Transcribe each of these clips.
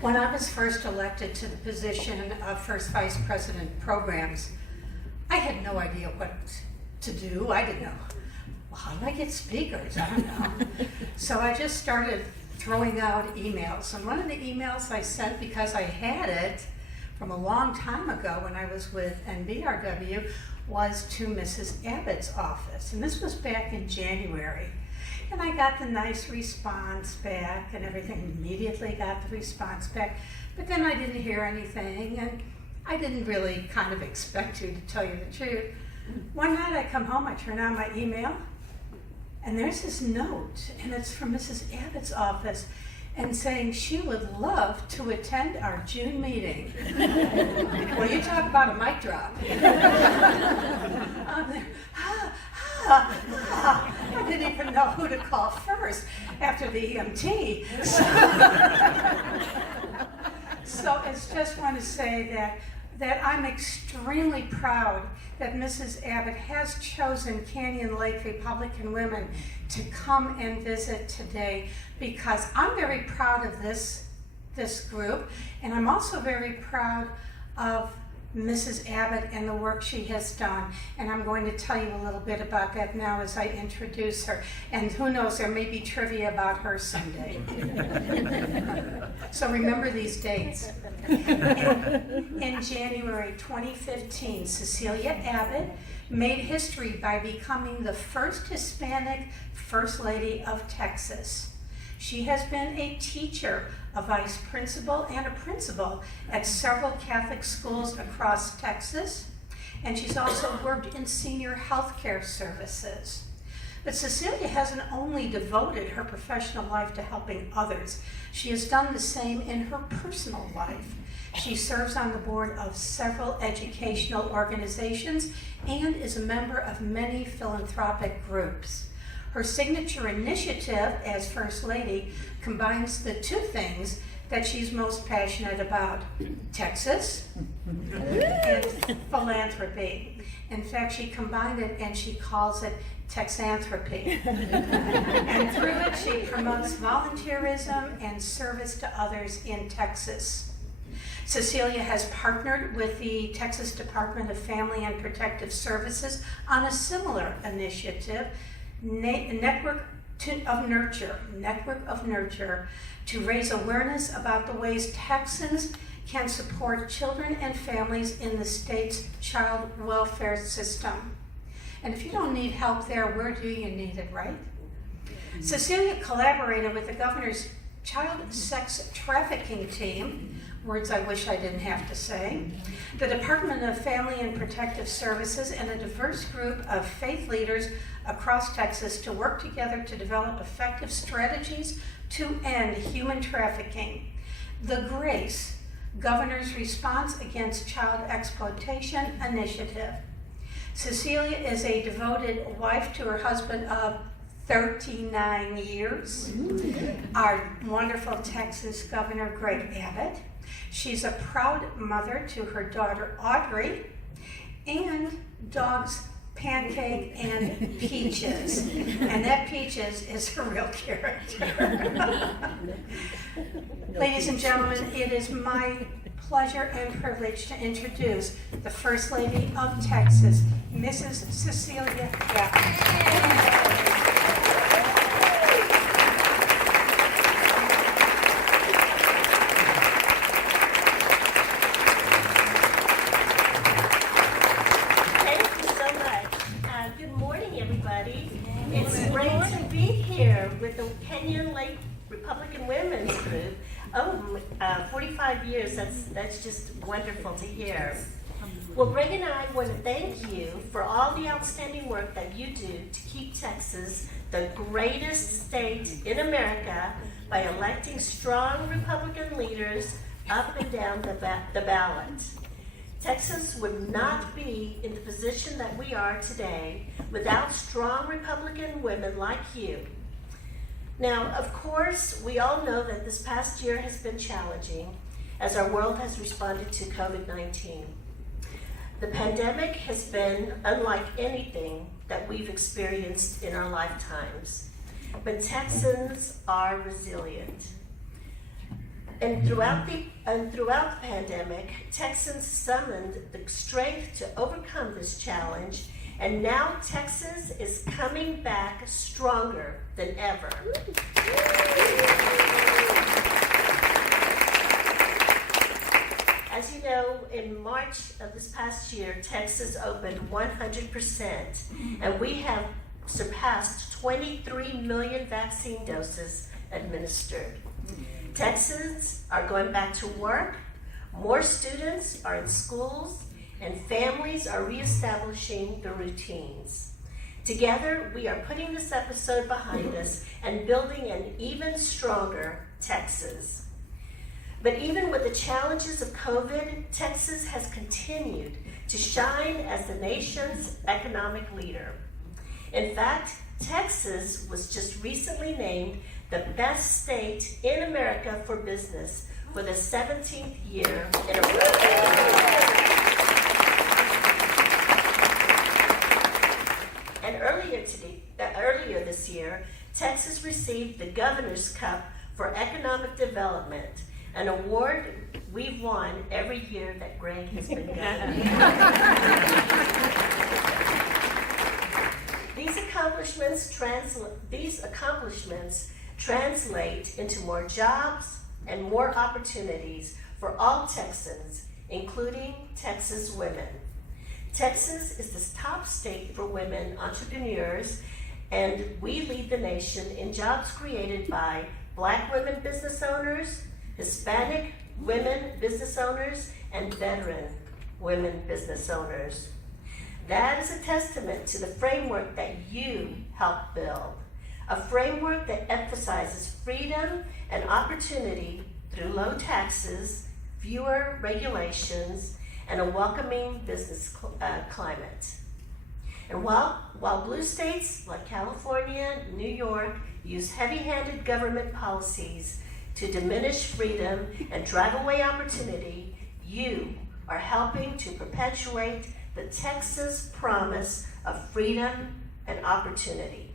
When I was first elected to the position of First Vice President Programs, I had no idea what to do. I didn't know, well, how do I get speakers? I don't know. So I just started throwing out emails. And one of the emails I sent, because I had it from a long time ago when I was with NBRW, was to Mrs. Abbott's office. And this was back in January. And I got the nice response back and everything, immediately got the response back. But then I didn't hear anything, and I didn't really kind of expect to tell you the truth. One night I come home, I turn on my email, and there's this note, and it's from Mrs. Abbott's office, and saying she would love to attend our June meeting. Well, you talk about a mic drop. I'm there, I didn't even know who to call first after the EMT. So I just want to say that I'm extremely proud that Mrs. Abbott has chosen Canyon Lake Republican Women to come and visit today, because I'm very proud of this group, and I'm also very proud of Mrs. Abbott and the work she has done. And I'm going to tell you a little bit about that now as I introduce her. And who knows, there may be trivia about her someday. So remember these dates. In January 2015, Cecilia Abbott made history by becoming the first Hispanic First Lady of Texas. She has been a teacher, a vice principal, and a principal at several Catholic schools across Texas, and she's also worked in senior health care services. But Cecilia hasn't only devoted her professional life to helping others, she has done the same in her personal life. She serves on the board of several educational organizations and is a member of many philanthropic groups. Her signature initiative as First Lady combines the two things that she's most passionate about: Texas and philanthropy. In fact, she combined it and she calls it Texanthropy. And through it, she promotes volunteerism and service to others in Texas. Cecilia has partnered with the Texas Department of Family and Protective Services on a similar initiative, Network of Nurture, to raise awareness about the ways Texans can support children and families in the state's child welfare system. And if you don't need help there, where do you need it, right? Cecilia collaborated with the governor's child sex trafficking team, words I wish I didn't have to say, the Department of Family and Protective Services, and a diverse group of faith leaders across Texas to work together to develop effective strategies to end human trafficking. The GRACE, Governor's Response Against Child Exploitation Initiative. Cecilia is a devoted wife to her husband of 39 years, our wonderful Texas Governor Greg Abbott. She's a proud mother to her daughter Audrey, and dogs Pancake and Peaches. And that Peaches is her real character. Ladies and gentlemen, it is my pleasure and privilege to introduce the First Lady of Texas, Mrs. Cecilia Abbott. With the Canyon Lake Republican Women's Group. 45 years, that's just wonderful to hear. Well, Greg and I want to thank you for all the outstanding work that you do to keep Texas the greatest state in America by electing strong Republican leaders up and down the ballot. Texas would not be in the position that we are today without strong Republican women like you. Now, of course, we all know that this past year has been challenging as our world has responded to COVID-19. The pandemic has been unlike anything that we've experienced in our lifetimes, but Texans are resilient. And throughout the pandemic, Texans summoned the strength to overcome this challenge, and now Texas is coming back stronger than ever. As you know, in March of this past year, Texas opened 100%, and we have surpassed 23 million vaccine doses administered. Texans are going back to work, more students are in schools, and families are reestablishing their routines. Together, we are putting this episode behind us and building an even stronger Texas. But even with the challenges of COVID, Texas has continued to shine as the nation's economic leader. In fact, Texas was just recently named the best state in America for business for the 17th year in a row. And earlier this year, Texas received the Governor's Cup for Economic Development, an award we've won every year that Greg has been governor. These accomplishments translate into more jobs and more opportunities for all Texans, including Texas women. Texas is the top state for women entrepreneurs, and we lead the nation in jobs created by Black women business owners, Hispanic women business owners, and veteran women business owners. That is a testament to the framework that you helped build, a framework that emphasizes freedom and opportunity through low taxes, fewer regulations, and a welcoming business climate. And while blue states like California, New York use heavy-handed government policies to diminish freedom and drive away opportunity, you are helping to perpetuate the Texas promise of freedom and opportunity.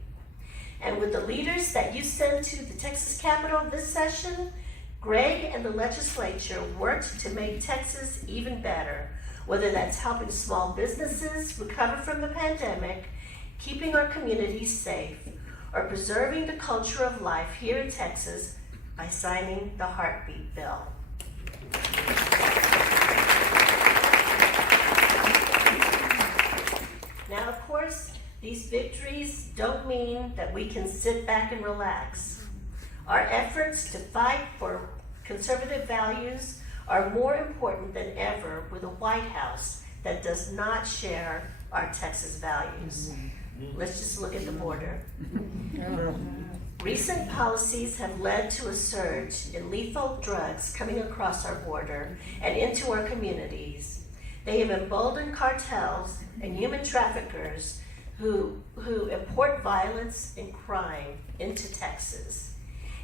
And with the leaders that you sent to the Texas Capitol this session, Greg and the legislature worked to make Texas even better, whether that's helping small businesses recover from the pandemic, keeping our communities safe, or preserving the culture of life here in Texas by signing the Heartbeat Bill. Now, of course, these victories don't mean that we can sit back and relax. Our efforts to fight for conservative values are more important than ever with a White House that does not share our Texas values. Let's just look at the border. Recent policies have led to a surge in lethal drugs coming across our border and into our communities. They have emboldened cartels and human traffickers who import violence and crime into Texas.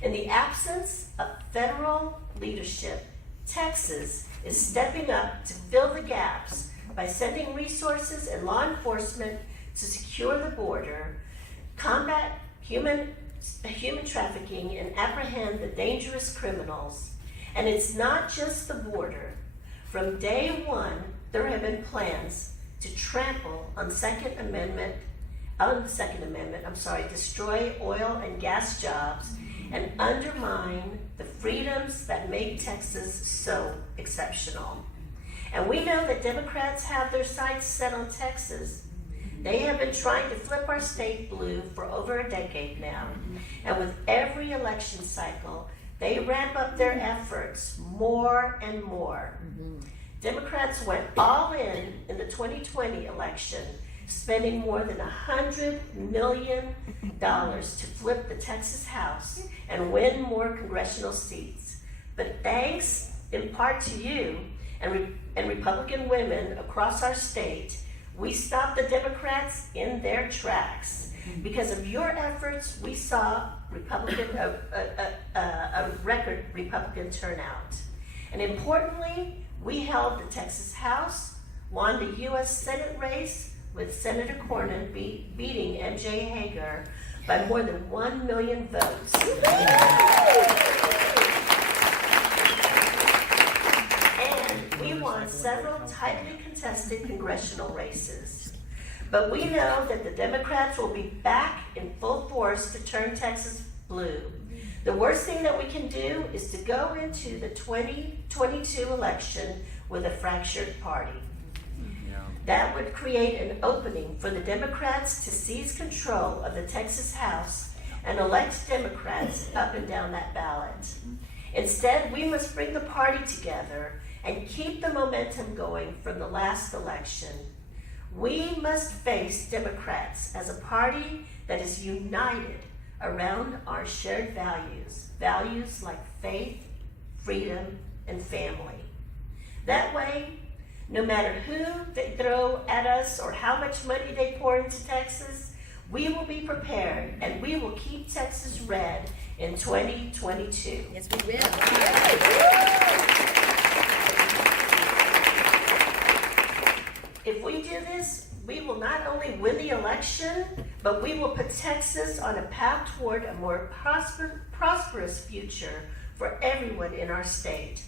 In the absence of federal leadership, Texas is stepping up to fill the gaps by sending resources and law enforcement to secure the border, combat human trafficking, and apprehend the dangerous criminals. And it's not just the border. From day one, there have been plans to trample on destroy oil and gas jobs and undermine the freedoms that make Texas so exceptional. And we know that Democrats have their sights set on Texas. They have been trying to flip our state blue for over a decade now. And with every election cycle, they ramp up their efforts more and more. Democrats went all in the 2020 election, spending more than $100 million to flip the Texas House and win more congressional seats. But thanks in part to you and Republican women across our state, we stopped the Democrats in their tracks. Because of your efforts, we saw a record Republican turnout. And importantly, we held the Texas House, won the U.S. Senate race with Senator Cornyn beating M.J. Hager by more than 1 million votes. congressional races. But we know that the Democrats will be back in full force to turn Texas blue. The worst thing that we can do is to go into the 2022 election with a fractured party. That would create an opening for the Democrats to seize control of the Texas House and elect Democrats up and down that ballot. Instead, we must bring the party together and keep the momentum going from the last election. We must face Democrats as a party that is united around our shared values, values like faith, freedom, and family. That way, no matter who they throw at us or how much money they pour into Texas, we will be prepared and we will keep Texas red in 2022. Yes, we will. If we do this, we will not only win the election, but we will put Texas on a path toward a more prosperous future for everyone in our state.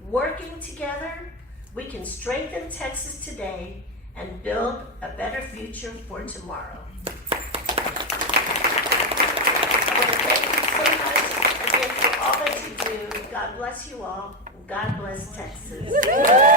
Working together, we can strengthen Texas today and build a better future for tomorrow. I want to thank you so much again for all that you do. God bless you all. God bless Texas.